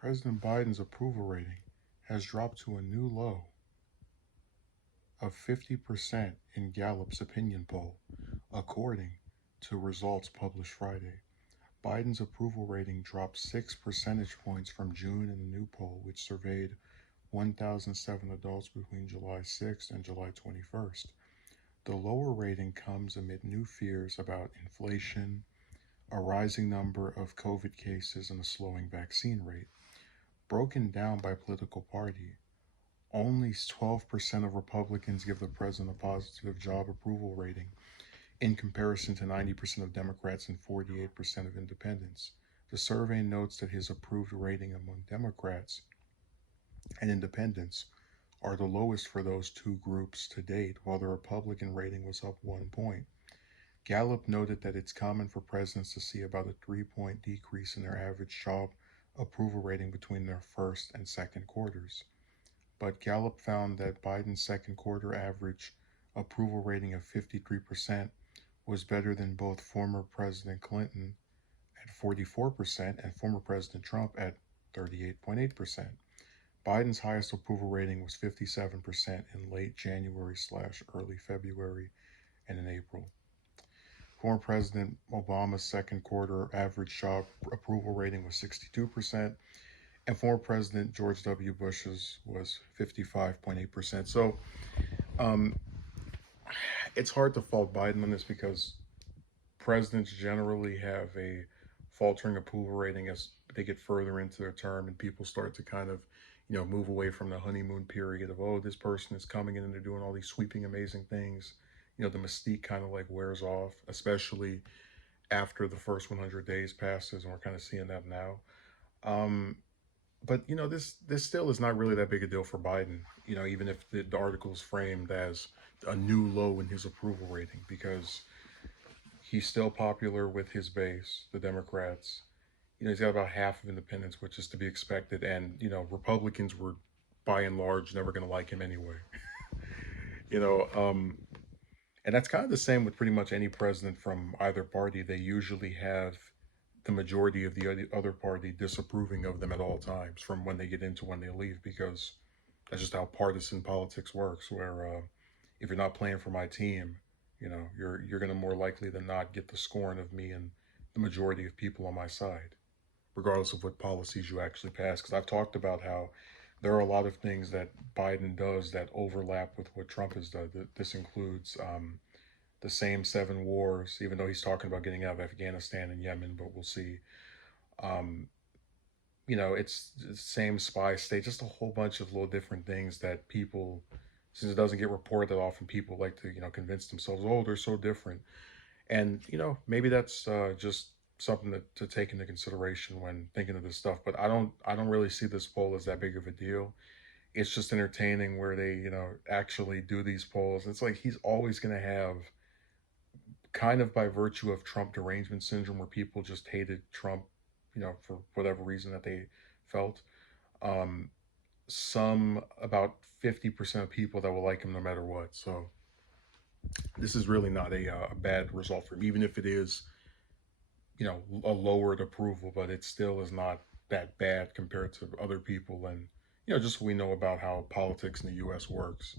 President Biden's approval rating has dropped to a new low of 50% in Gallup's opinion poll, according to results published Friday. Biden's approval rating dropped 6 percentage points from June in the new poll, which surveyed 1,007 adults between July 6th and July 21st. The lower rating comes amid new fears about inflation, a rising number of COVID cases, and a slowing vaccine rate. Broken down by political party, only 12% of Republicans give the president a positive job approval rating, in comparison to 90% of Democrats and 48% of independents. The survey notes that his approved rating among Democrats and independents are the lowest for those two groups to date, while the Republican rating was up 1 point. Gallup noted that it's common for presidents to see about a 3 point decrease in their average job approval rating between their first and second quarters. But Gallup found that Biden's second quarter average approval rating of 53% was better than both former President Clinton at 44% and former President Trump at 38.8%. Biden's highest approval rating was 57% in late January/early February and in April. Former President Obama's second quarter average job approval rating was 62%, and former President George W. Bush's was 55.8%. So um, it's hard to fault Biden on this because presidents generally have a faltering approval rating as they get further into their term and people start to kind of, move away from the honeymoon period of, oh, this person is coming in and they're doing all these sweeping, amazing things. The mystique kind of like wears off, especially after the first 100 days passes, and we're kind of seeing that now. Um, but this still is not really that big a deal for Biden. Even if the article is framed as a new low in his approval rating, because he's still popular with his base, the Democrats. He's got about half of independents, which is to be expected, and Republicans were by and large never going to like him anyway. you know, um, and that's kind of the same with pretty much any president from either party. They usually have the majority of the other party disapproving of them at all times, from when they get into when they leave, because that's just how partisan politics works. Where if you're not playing for my team, you're going to more likely than not get the scorn of me and the majority of people on my side, regardless of what policies you actually pass. Because I've talked about how there are a lot of things that Biden does that overlap with what Trump has done. This includes the same seven wars, even though he's talking about getting out of Afghanistan and Yemen, but we'll see. Um, it's the same spy state, just a whole bunch of little different things that people, since it doesn't get reported that often, people like to, convince themselves, oh, they're so different. And, maybe that's just something to take into consideration when thinking of this stuff. But I don't really see this poll as that big of a deal. It's just entertaining where they, actually do these polls. It's like he's always going to have, kind of by virtue of Trump derangement syndrome, where people just hated Trump, for whatever reason that they felt. Um, some about 50% of people that will like him no matter what. So this is really not a bad result for him, even if it is, a lowered approval, but it still is not that bad compared to other people. And, just we know about how politics in the U.S. works.